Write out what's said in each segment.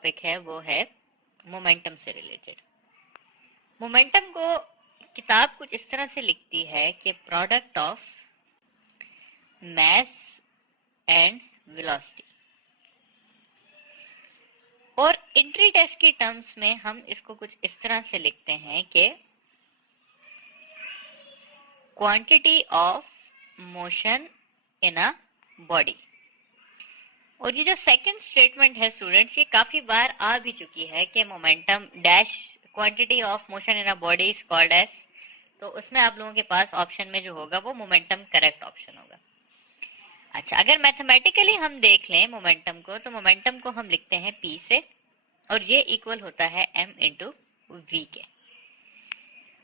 Topic है वो है मोमेंटम से रिलेटेड। मोमेंटम को किताब कुछ इस तरह से लिखती है कि product of mass and velocity, और एंट्री टेस्ट की टर्म्स में हम इसको कुछ इस तरह से लिखते हैं कि quantity of motion in a body. और ये जो सेकंड स्टेटमेंट है स्टूडेंट्स, ये काफी बार आ भी चुकी है कि momentum dash quantity of motion in a body is called as, तो उसमें आप लोगों के पास ऑप्शन में जो होगा वो मोमेंटम करेक्ट ऑप्शन होगा। अच्छा, अगर मैथमेटिकली हम देख लें मोमेंटम को, तो मोमेंटम को हम लिखते हैं P से, और ये इक्वल होता है m इंटू वी के।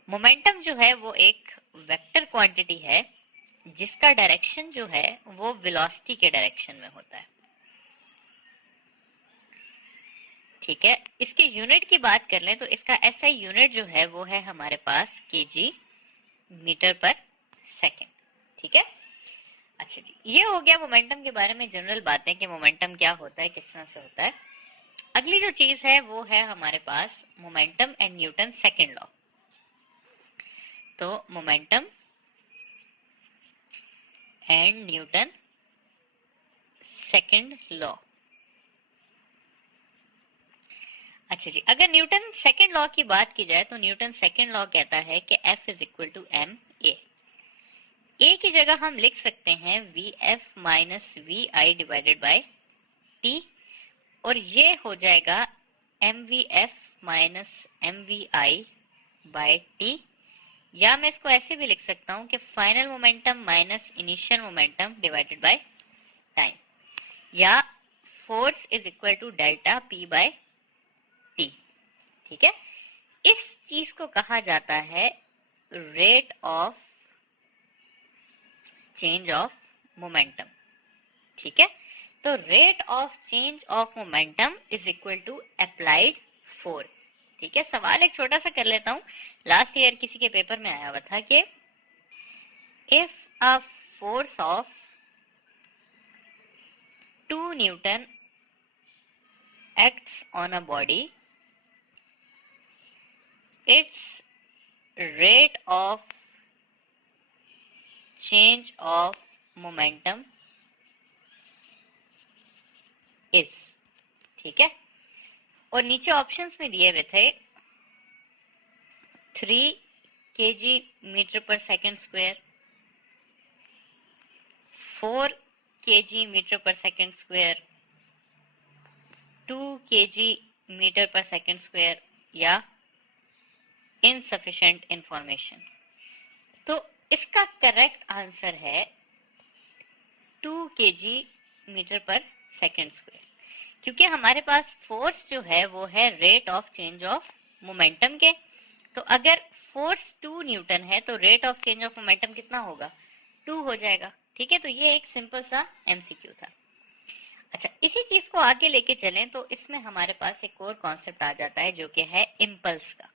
मोमेंटम जो है वो एक वेक्टर क्वांटिटी है जिसका डायरेक्शन जो है वो वेलोसिटी के डायरेक्शन में होता है। ठीक है, इसके यूनिट की बात कर लें तो इसका एसआई यूनिट जो है वो है हमारे पास केजी मीटर पर सेकेंड। ठीक है, अच्छा जी, ये हो गया मोमेंटम के बारे में जनरल बातें कि मोमेंटम क्या होता है, किस तरह से होता है। अगली जो चीज है वो है हमारे पास momentum and Newton second law. तो momentum and Newton second law. अच्छा जी, अगर न्यूटन सेकेंड लॉ की बात की जाए तो न्यूटन सेकेंड लॉ कहता है कि F is equal to m a की जगह हम लिख सकते हैं v f minus v i divided by t, और ये हो जाएगा m v f minus m v i by t. या मैं इसको ऐसे भी लिख सकता हूं कि final momentum minus initial momentum divided by time, या force is equal to delta p by t. ठीक है, इस चीज को कहा जाता है rate of change of momentum. ठीक है, तो rate of change of momentum is equal to applied force. ठीक है, सवाल एक छोटा सा कर लेता हूं, लास्ट ईयर किसी के पेपर में आया हुआ था कि if a force of 2 Newton acts on a body, its rate of change of momentum is। ठीक है, और नीचे ऑप्शंस में दिए हुए थे 3 kg मीटर पर सेकेंड स्क्वायर, 4 kg मीटर पर सेकेंड स्क्वायर, 2 kg मीटर पर सेकेंड स्क्वायर, या इनसफिशिएंट इंफॉर्मेशन। तो इसका करेक्ट आंसर है 2 kg मीटर पर सेकेंड स्क्वायर, क्योंकि हमारे पास फोर्स जो है वो है rate of change of momentum के। तो अगर फोर्स 2 न्यूटन है तो rate of change of momentum कितना होगा, 2 हो जाएगा। ठीक है, तो ये एक सिंपल सा एमसीक्यू था। अच्छा, इसी चीज को आगे लेके चलें तो इसमें हमारे पास एक और कॉन्सेप्ट आ जाता है जो कि है इम्पल्स का।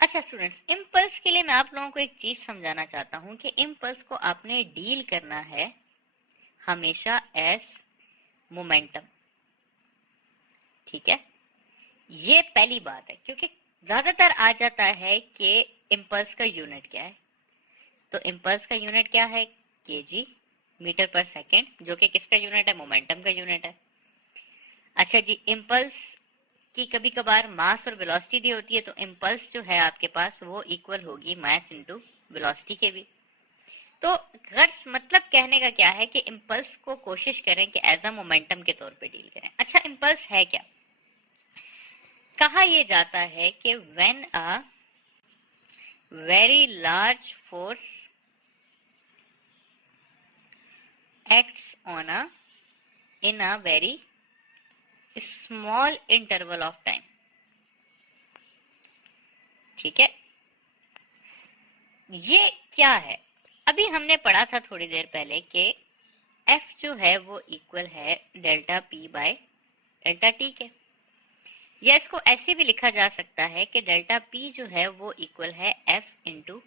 अच्छा स्टूडेंट्स, इम्पल्स के लिए मैं आप लोगों को एक चीज समझाना चाहता हूं कि इम्पल्स को आपने डील करना है हमेशा एज मोमेंटम। ठीक है, ये पहली बात है, क्योंकि ज्यादातर आ जाता है कि इम्पल्स का यूनिट क्या है। तो इम्पल्स का यूनिट क्या है, केजी मीटर पर सेकेंड, जो कि किसका यूनिट है, मोमेंटम का यूनिट है। अच्छा जी, इम्पल्स की कभी कभार मास और वेलोसिटी दी होती है, तो इम्पल्स जो है आपके पास वो इक्वल होगी मास इनटू वेलोसिटी के भी। तो गर्स मतलब कहने का क्या है कि इम्पल्स को कोशिश करें कि एज अ मोमेंटम के तौर पे डील करें। अच्छा, इम्पल्स है क्या, कहा यह जाता है कि when a very large force acts on a in a very small interval of time. ठीक है, ये क्या है, अभी हमने पढ़ा था थोड़ी देर पहले कि F जो है वो इक्वल है delta P by delta T के, या इसको ऐसे भी लिखा जा सकता है कि डेल्टा P जो है वो इक्वल है F इंटू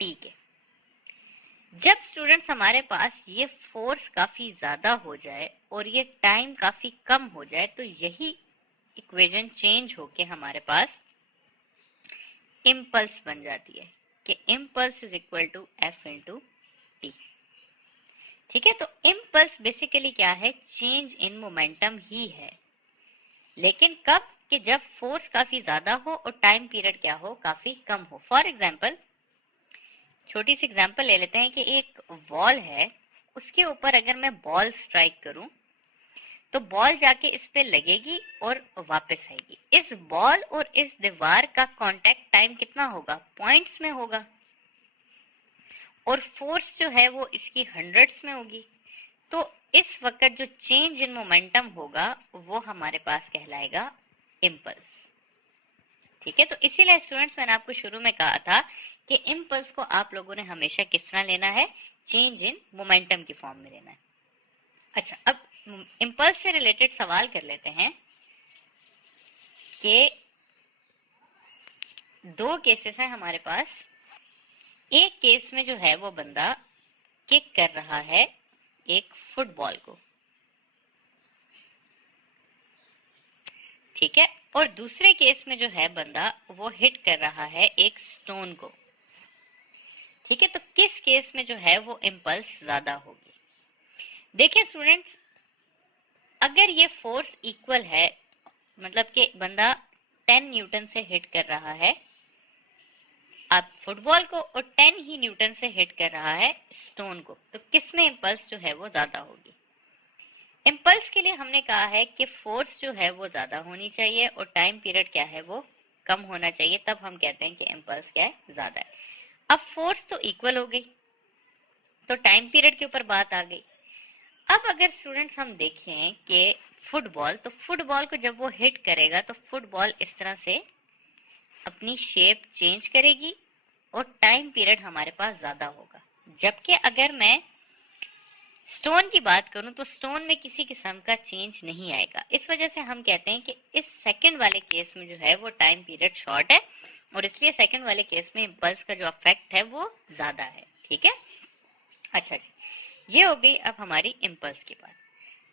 टी के। जब स्टूडेंट्स हमारे पास ये फोर्स काफी ज्यादा हो जाए और ये टाइम काफी कम हो जाए तो यही इक्वेशन चेंज होके हमारे पास इम्पल्स बन जाती है कि impulse is equal to F into t. ठीक है, तो इम्पल्स बेसिकली क्या है, चेंज इन मोमेंटम ही है, लेकिन कब, कि जब फोर्स काफी ज्यादा हो और टाइम पीरियड क्या हो, काफी कम हो। फॉर एग्जाम्पल, छोटी सी एग्जाम्पल ले लेते हैं कि एक वॉल है, उसके ऊपर अगर मैं बॉल स्ट्राइक करूं तो बॉल जाके इस पे लगेगी और वापस आएगी। इस बॉल और इस दीवार का कांटेक्ट टाइम कितना होगा, पॉइंट्स में होगा, और फोर्स जो है वो इसकी हंड्रेड्स में होगी। तो इस वक्त जो चेंज इन मोमेंटम होगा वो हमारे पास कहलाएगा इम्पल्स। ठीक है, तो इसीलिए स्टूडेंट्स मैंने आपको शुरू में कहा था कि इम्पल्स को आप लोगों ने हमेशा किस तरह लेना है, चेंज इन मोमेंटम की फॉर्म में लेना है। अच्छा, अब इम्पल्स से रिलेटेड सवाल कर लेते हैं कि दो केसेस हैं हमारे पास। एक केस में जो है वो बंदा किक कर रहा है एक फुटबॉल को, ठीक है, और दूसरे केस में जो है बंदा वो हिट कर रहा है एक स्टोन को। ठीक है, तो किस केस में जो है वो इम्पल्स ज्यादा होगी। देखिए स्टूडेंट्स, अगर ये फोर्स इक्वल है, मतलब कि बंदा 10 न्यूटन से हिट कर रहा है आप फुटबॉल को और 10 ही न्यूटन से हिट कर रहा है स्टोन को, तो किसमें इम्पल्स जो है वो ज्यादा होगी। इम्पल्स के लिए हमने कहा है कि फोर्स जो है वो ज्यादा होनी चाहिए और टाइम पीरियड क्या है वो कम होना चाहिए, तब हम कहते हैं कि इम्पल्स क्या है, ज्यादा है। अब फोर्स तो इक्वल हो गई तो टाइम पीरियड के ऊपर बात आ गई। अब अगर स्टूडेंट्स हम देखें कि फुटबॉल, तो फुटबॉल को जब वो हिट करेगा तो फुटबॉल इस तरह से अपनी शेप चेंज करेगी और टाइम पीरियड हमारे पास ज्यादा होगा। जबकि अगर मैं स्टोन की बात करूं तो स्टोन में किसी किस्म का चेंज नहीं आएगा। इस वजह से हम कहते हैं कि इस सेकंड वाले केस में जो है वो टाइम पीरियड शॉर्ट है और इसलिए सेकंड वाले केस में इम्पल्स का जो इफेक्ट है वो ज्यादा है। ठीक है, अच्छा जी, ये हो गई अब हमारी इम्पल्स की बात।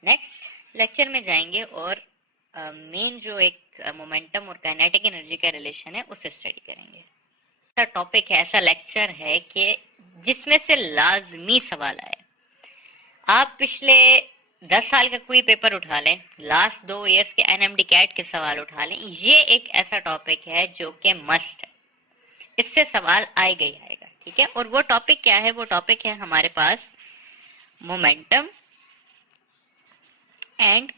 नेक्स्ट लेक्चर में जाएंगे और मेन जो एक मोमेंटम और काइनेटिक एनर्जी का रिलेशन है उसे स्टडी करेंगे। ऐसा टॉपिक है, ऐसा लेक्चर है कि जिसमें से लाजमी सवाल आए। आप पिछले 10 साल का कोई पेपर उठा लें, लास्ट 2 इयर्स के एनएमडी कैट के सवाल उठा लें, ये एक ऐसा टॉपिक है जो कि मस्ट है, इससे सवाल आएगा ही आएगा। ठीक है, और वो टॉपिक क्या है, वो टॉपिक है हमारे पास momentum and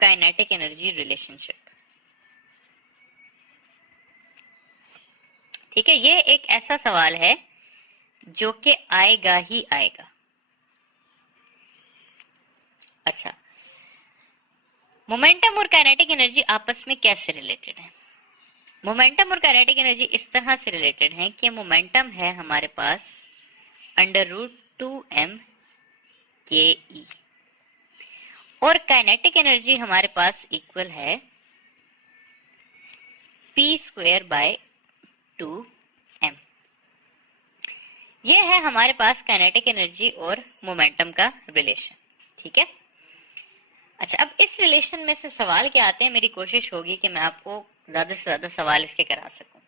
kinetic energy relationship. ठीक है, ये एक ऐसा सवाल है जो कि आएगा ही आएगा। अच्छा, मोमेंटम और काइनेटिक एनर्जी आपस में कैसे रिलेटेड है। मोमेंटम और काइनेटिक एनर्जी इस तरह से रिलेटेड है कि मोमेंटम है हमारे पास √2m ke और काइनेटिक एनर्जी हमारे पास इक्वल है p²/2m। ये है हमारे पास काइनेटिक एनर्जी और मोमेंटम का रिलेशन। ठीक है, अच्छा, अब इस रिलेशन में से सवाल क्या आते हैं, मेरी कोशिश होगी कि मैं आपको ज्यादा से ज्यादा सवाल इसके करा सकूं।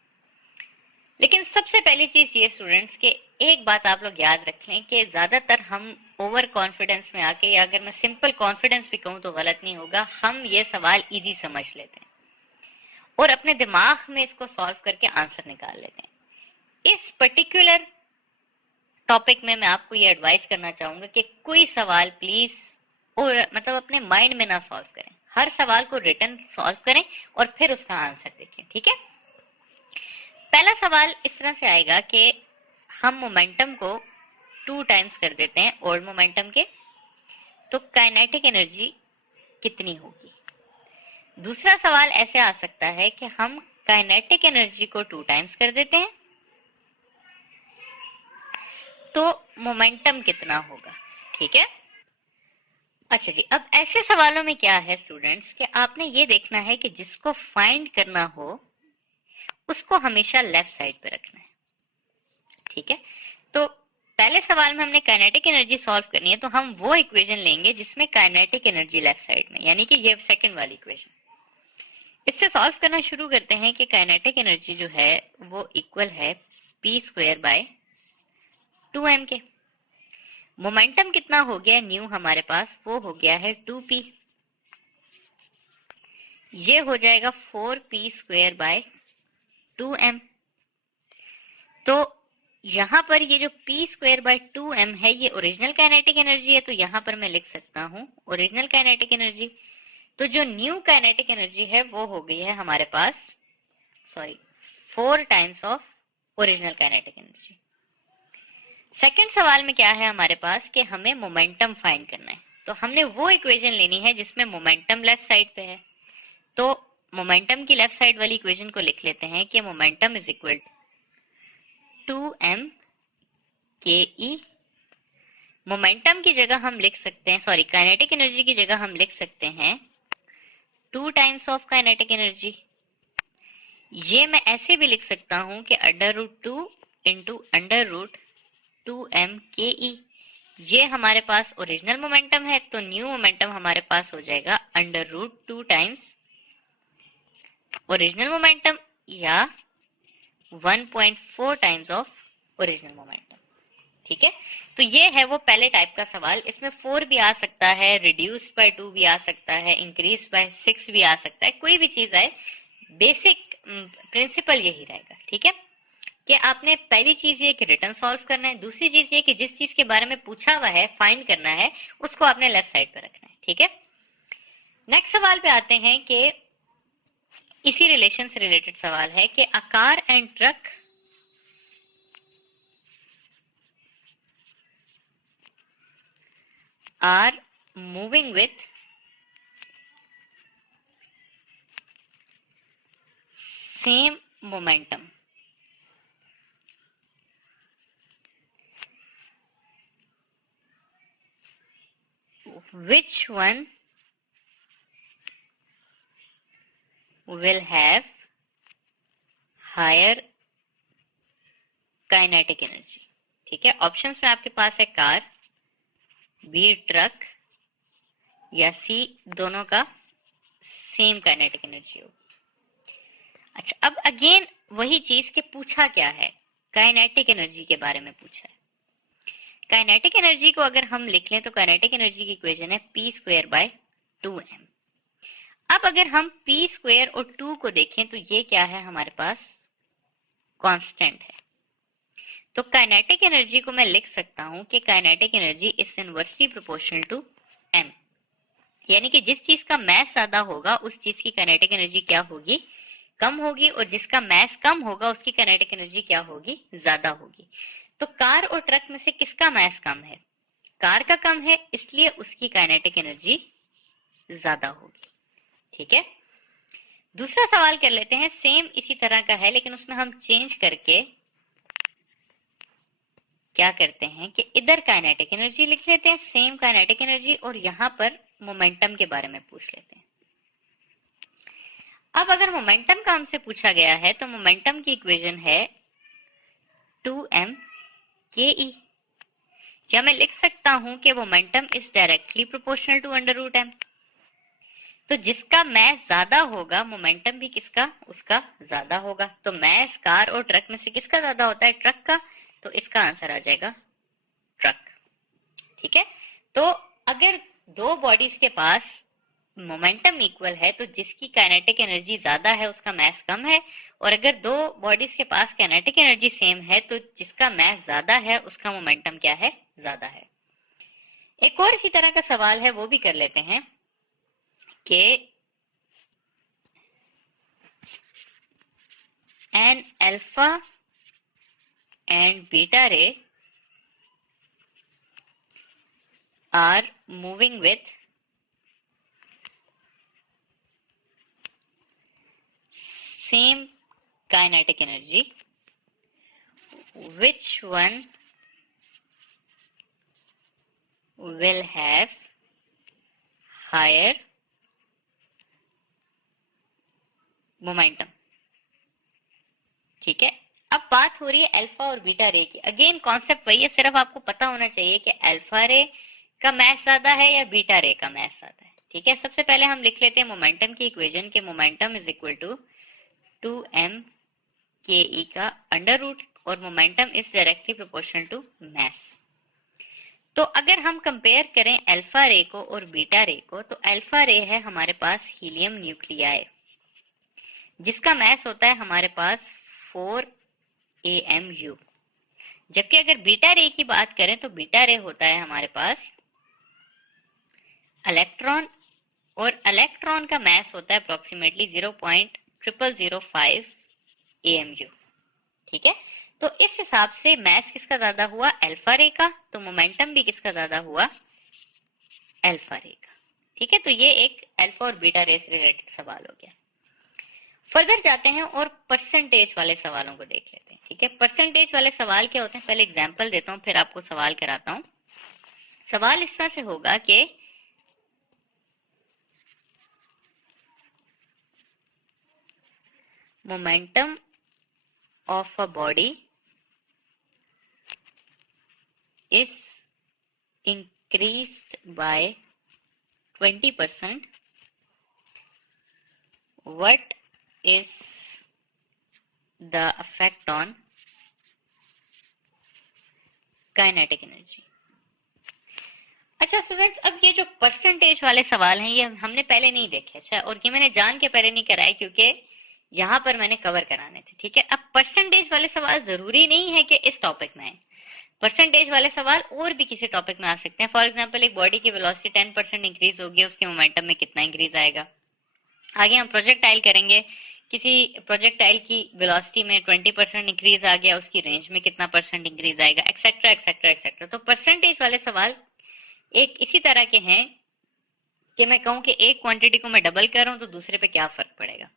लेकिन सबसे पहली चीज ये स्टूडेंट्स के एक बात आप लोग याद रख लें कि ज्यादातर हम ओवर कॉन्फिडेंस में आके, या अगर मैं सिंपल कॉन्फिडेंस भी कहूं तो गलत नहीं होगा, हम ये सवाल इजी समझ लेते हैं और अपने दिमाग में इसको सॉल्व करके आंसर निकाल लेते हैं। इस पर्टिकुलर टॉपिक में मैं आपको ये एडवाइस करना चाहूंगा कि कोई सवाल प्लीज और मतलब अपने माइंड में ना सॉल्व करें, हर सवाल को रिटन सॉल्व करें और फिर उसका आंसर देखें। ठीक है, पहला सवाल इस तरह से आएगा कि हम मोमेंटम को 2 टाइम्स कर देते हैं ओल्ड मोमेंटम के, तो काइनेटिक एनर्जी कितनी होगी। दूसरा सवाल ऐसे आ सकता है कि हम काइनेटिक एनर्जी को 2 टाइम्स कर देते हैं तो मोमेंटम कितना होगा। ठीक है, अच्छा जी, अब ऐसे सवालों में क्या है स्टूडेंट्स कि आपने ये देखना है कि जिसको फाइंड करना हो उसको हमेशा लेफ्ट साइड पे रखना है। ठीक है, तो पहले सवाल में हमने काइनेटिक एनर्जी सॉल्व करनी है, तो हम वो इक्वेशन लेंगे जिसमें काइनेटिक एनर्जी लेफ्ट साइड में, यानी कि ये सेकंड वाली इक्वेशन। इससे सॉल्व करना शुरू करते हैं कि काइनेटिक एनर्जी जो है वो इक्वल है p² बाय 2m के। मोमेंटम कितना हो गया न्यू हमारे पास, वो हो गया है 2p। ये हो जाएगा 4p² बाय 2m। तो यहाँ पर ये जो p² बाय 2m है ये ओरिजिनल काइनेटिक एनर्जी है, तो यहाँ पर मैं लिख सकता हूँ ओरिजिनल काइनेटिक एनर्जी। तो जो न्यू काइनेटिक एनर्जी है वो हो गई है हमारे पास 4 times of original kinetic energy. Second सवाल में क्या है हमारे पास कि हमें मोमेंटम फाइंड करना है, तो हमने वो इक्वेशन लेनी है जिसमें मोमेंटम लेफ्ट साइड पे है। तो मोमेंटम की लेफ्ट साइड वाली इक्वेशन को लिख लेते हैं कि momentum is equal 2m ke। Momentum की जगह हम लिख सकते हैं, काइनेटिक एनर्जी की जगह हम लिख सकते हैं 2 टाइम्स ऑफ काइनेटिक एनर्जी। ये मैं ऐसे भी लिख सकता हूं कि √2 इंटू √2m ke। ये हमारे पास ओरिजिनल मोमेंटम है, तो न्यू मोमेंटम हमारे पास हो जाएगा √2 टाइम्स ओरिजिनल मोमेंटम या 1.4 टाइम्स ऑफ ओरिजिनल मोमेंटम। ठीक है, तो ये है वो पहले टाइप का सवाल। इसमें 4 भी आ सकता है, रिड्यूस बाय 2 भी आ सकता है, इंक्रीज बाय 6 भी आ सकता है, कोई भी चीज आए, बेसिक प्रिंसिपल यही रहेगा। ठीक है, कि आपने पहली चीज ये कि रिटर्न सॉल्व करना है, दूसरी चीज ये कि जिस चीज के बारे में पूछा हुआ है फाइंड करना है उसको आपने लेफ्ट साइड पे रखना है। ठीक है, नेक्स्ट सवाल पे आते हैं कि इसी रिलेशन से रिलेटेड सवाल है कि a car and truck are moving with same momentum. Which one will have higher kinetic energy? ठीक है, ऑप्शंस में आपके पास है कार, बी ट्रक या सी दोनों का सेम काइनेटिक एनर्जी हो। अच्छा, अब अगेन वही चीज के पूछा क्या है, काइनेटिक एनर्जी के बारे में पूछा है। काइनेटिक एनर्जी को अगर हम लिख लें तो काइनेटिक एनर्जी की इक्वेशन है p² बाय 2m। अब अगर हम p² और 2 को देखें तो ये क्या है हमारे पास, कांस्टेंट है। तो काइनेटिक एनर्जी को मैं लिख सकता हूं कि kinetic energy is inversely proportional to m, यानी कि जिस चीज का मास ज्यादा होगा उस चीज की काइनेटिक एनर्जी क्या होगी, कम होगी, और जिसका मास कम होगा उसकी काइनेटिक एनर्जी क्या होगी, ज्यादा होगी। तो कार और ट्रक में से किसका मास कम है, कार का कम है, इसलिए उसकी काइनेटिक एनर्जी ज्यादा होगी। ठीक है, दूसरा सवाल कर लेते हैं, सेम इसी तरह का है लेकिन उसमें हम चेंज करके क्या करते हैं कि इधर काइनेटिक एनर्जी लिख लेते हैं, सेम काइनेटिक एनर्जी, और यहां पर मोमेंटम के बारे में पूछ लेते हैं। अब अगर मोमेंटम का हमसे पूछा गया है तो मोमेंटम की इक्वेशन है 2m ke। क्या मैं लिख सकता हूं कि momentum is directly proportional to √m। तो जिसका मास ज्यादा होगा मोमेंटम भी किसका, उसका ज्यादा होगा। तो मास कार और ट्रक में से किसका ज्यादा होता है, ट्रक का, तो इसका आंसर आ जाएगा ट्रक। ठीक है, तो अगर दो बॉडीज के पास मोमेंटम इक्वल है तो जिसकी काइनेटिक एनर्जी ज्यादा है उसका मास कम है, और अगर दो बॉडीज के पास काइनेटिक एनर्जी सेम है तो जिसका मास ज्यादा है उसका मोमेंटम क्या है, ज्यादा है। एक और इसी तरह का सवाल है, वो भी कर लेते हैं कि an alpha and beta ray are moving with same kinetic energy. Which one will have higher momentum? ठीक है, अब बात हो रही है अल्फा और बीटा रे की। अगेन कॉन्सेप्ट वही है, सिर्फ आपको पता होना चाहिए कि अल्फा रे का मास ज्यादा है या बीटा रे का मास ज्यादा है। ठीक है, सबसे पहले हम लिख लेते हैं मोमेंटम की इक्वेशन के momentum is equal to 2m के ई का अंडर रूट और momentum is directly proportional to mass. तो अगर हम कंपेयर करें अल्फा रे को और बीटा रे को, तो अल्फा रे है हमारे पास हीलियम न्यूक्लियाई जिसका मास होता है हमारे पास 4 AMU, जबकि अगर बीटा रे की बात करें तो बीटा रे होता है हमारे पास इलेक्ट्रॉन और इलेक्ट्रॉन का मास होता है अप्रोक्सीमेटली 0.0005 AMU। ठीक है, तो इस हिसाब से मास किसका ज्यादा हुआ, अल्फा रे का, तो मोमेंटम भी किसका ज्यादा हुआ, अल्फा रे का। ठीक है, तो ये एक अल्फा और बीटा रे से रिलेटेड सवाल हो गया। फर्दर जाते हैं और परसेंटेज वाले सवालों को देख लेते हैं। ठीक है, परसेंटेज वाले सवाल क्या होते हैं, पहले एग्जांपल देता हूं फिर आपको सवाल कराता हूं। सवाल इस तरह से होगा कि momentum of a body is increased by 20%, what is the effect on kinetic energy। अच्छा स्टूडेंट्स, अब ये जो परसेंटेज वाले सवाल हैं ये हमने पहले नहीं देखे। अच्छा, और ये मैंने जान के पहले नहीं कराए क्योंकि यहाँ पर मैंने कवर कराने थे। ठीक है, अब परसेंटेज वाले सवाल जरूरी नहीं है कि इस टॉपिक में आए, परसेंटेज वाले सवाल और भी किसी टॉपिक में आ सकते हैं। फॉर एग्जांपल एक बॉडी की वेलोसिटी 10% इंक्रीज होगी, उसके मोमेंटम में कितना इंक्रीज आएगा। आगे हम प्रोजेक्टाइल करेंगे, किसी प्रोजेक्टाइल की वेलोसिटी में 20% इंक्रीज आ गया, उसकी रेंज में कितना परसेंट इंक्रीज आएगा, एक्सेट्रा एक्सेट्रा एक्सेट्रा। तो परसेंटेज वाले सवाल एक इसी तरह के हैं कि मैं कहूं कि एक क्वांटिटी को मैं डबल कर रहा हूं तो दूसरे पे क्या फर्क पड़ेगा।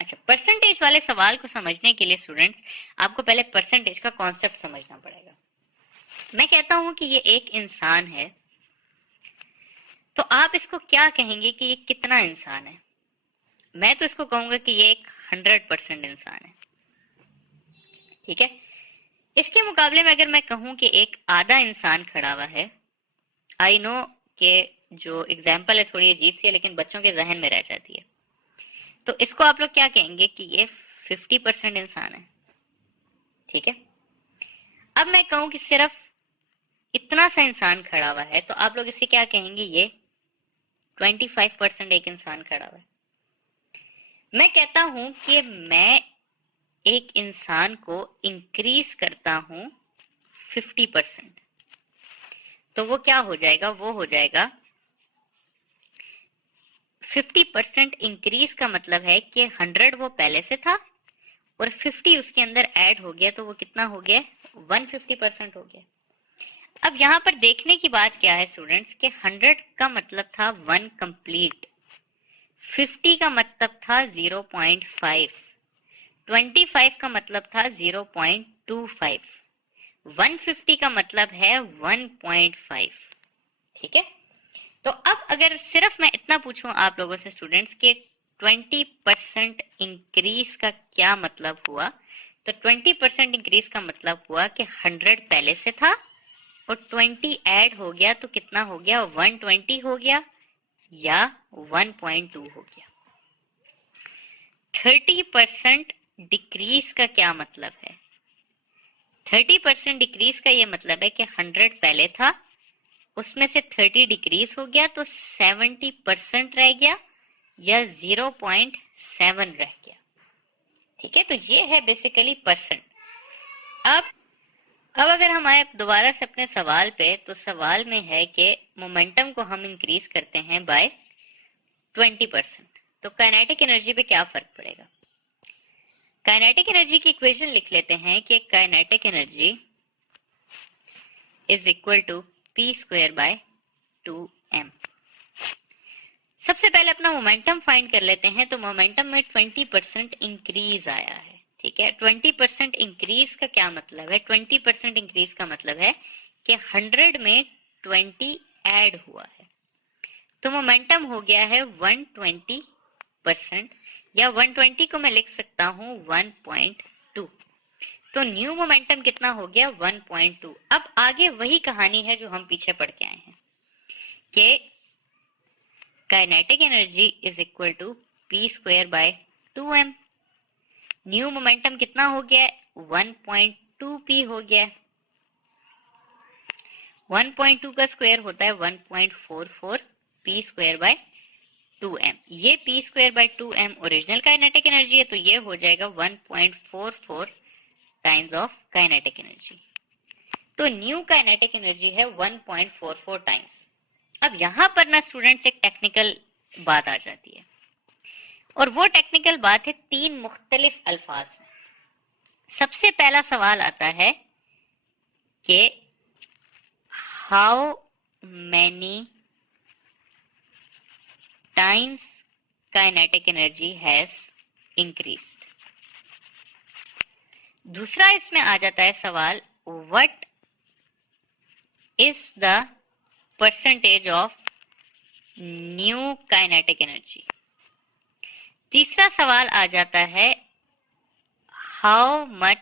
अच्छा, परसेंटेज वाले सवाल को समझने के लिए स्टूडेंट्स आपको पहले परसेंटेज का कॉन्सेप्ट समझना पड़ेगा। मैं कहता हूं कि ये एक इंसान है, तो आप इसको क्या कहेंगे कि ये कितना इंसान है। मैं तो इसको कहूंगा कि ये एक 100% इंसान है। ठीक है, इसके मुकाबले में अगर मैं कहूं कि एक आधा इंसान खड़ा हुआ है, आई नो कि जो एग्जाम्पल है थोड़ी अजीब सी है लेकिन बच्चों के जहन में रह जाती है, तो इसको आप लोग क्या कहेंगे कि ये 50% इंसान है। ठीक है, अब मैं कहूं कि सिर्फ इतना सा इंसान खड़ा हुआ है, तो आप लोग इसे क्या कहेंगे, ये 25% एक इंसान खड़ा हुआ है। मैं कहता हूं कि मैं एक इंसान को इंक्रीज करता हूं 50%, तो वो क्या हो जाएगा, वो हो जाएगा 50% इंक्रीज का मतलब है कि 100 वो पहले से था और 50 उसके अंदर ऐड हो गया, तो वो कितना हो गया, 150% हो गया। अब यहाँ पर देखने की बात क्या है स्टूडेंट्स कि 100 का मतलब था 1 कंप्लीट, 50 का मतलब था 0.5, 25 का मतलब था 0.25, 150 का मतलब है 1.5। ठीक है, तो अब अगर सिर्फ मैं इतना पूछूं आप लोगों से स्टूडेंट्स के 20% इंक्रीज का क्या मतलब हुआ, तो 20% इंक्रीज का मतलब हुआ कि 100 पहले से था और 20 ऐड हो गया, तो कितना हो गया, 120 हो गया या 1.2 हो गया। 30% डिक्रीज का क्या मतलब है, 30% डिक्रीज का ये मतलब है कि 100 पहले था, उसमें से 30 डिक्रीज हो गया तो 70% रह गया या 0.7 रह गया। ठीक है, तो ये है बेसिकली परसेंट। अब अगर हम आए दोबारा से अपने सवाल पे, तो सवाल में है कि मोमेंटम को हम इंक्रीज करते हैं बाय 20%, तो काइनेटिक एनर्जी पे क्या फर्क पड़ेगा। काइनेटिक एनर्जी की इक्वेशन लिख लेते हैं कि kinetic energy is equal to p square by 2m। सबसे पहले अपना मोमेंटम फाइंड कर लेते हैं, तो मोमेंटम में 20% इंक्रीज आया है। ठीक है, 20% इंक्रीज का क्या मतलब है, 20% इंक्रीज का मतलब है कि 100 में 20 ऐड हुआ है, तो मोमेंटम हो गया है 120%, या 120 को मैं लिख सकता हूं 1.2। तो न्यू मोमेंटम कितना हो गया 1.2। अब आगे वही कहानी है जो हम पीछे पढ़ के आए हैं कि kinetic energy is equal to p square by 2m। New momentum कितना हो गया 1.2 p हो गया। 1.2 का स्क्वायर होता है 1.44 p स्क्वायर बाय 2m। ये p square by 2m original kinetic energy है, तो ये हो जाएगा 1.44 टाइम्स ऑफ काइनेटिक एनर्जी। तो न्यू काइनेटिक एनर्जी है 1.44 टाइम्स। अब यहां पर ना स्टूडेंट्स एक टेक्निकल बात आ जाती है, और वो टेक्निकल बात है 3 मुख्तलिफ अल्फाज में। सबसे पहला सवाल आता है कि how many times kinetic energy has increased. दूसरा इसमें आ जाता है सवाल what is the percentage of new kinetic energy. तीसरा सवाल आ जाता है how much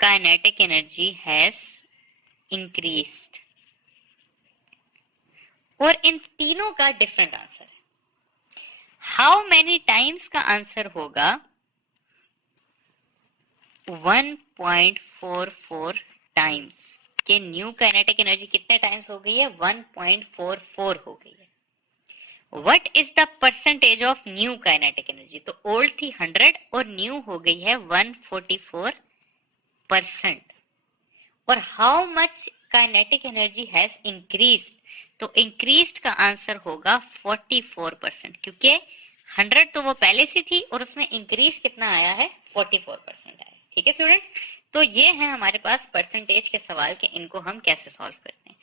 kinetic energy has increased. और इन तीनों का डिफरेंट आंसर है। हाउ मैनी टाइम्स का आंसर होगा 1.44 टाइम्स के न्यू काइनेटिक एनर्जी कितने टाइम्स हो गई है 1.44 हो गई है। What is the percentage of new kinetic energy, तो ओल्ड थी 100 और न्यू हो गई है 144%। और how much kinetic energy has increased, तो इंक्रीज्ड का आंसर होगा 44%, क्योंकि 100 तो वो पहले से थी और उसमें इंक्रीज कितना आया है 44% आया। ठीक है स्टूडेंट, तो ये है हमारे पास परसेंटेज के सवाल के, इनको हम कैसे सॉल्व करते हैं।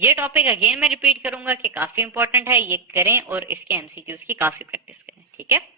ये टॉपिक अगेन मैं रिपीट करूंगा कि काफी इंपॉर्टेंट है, ये करें और इसके एमसीक्यूज की काफी प्रैक्टिस करें। ठीक है।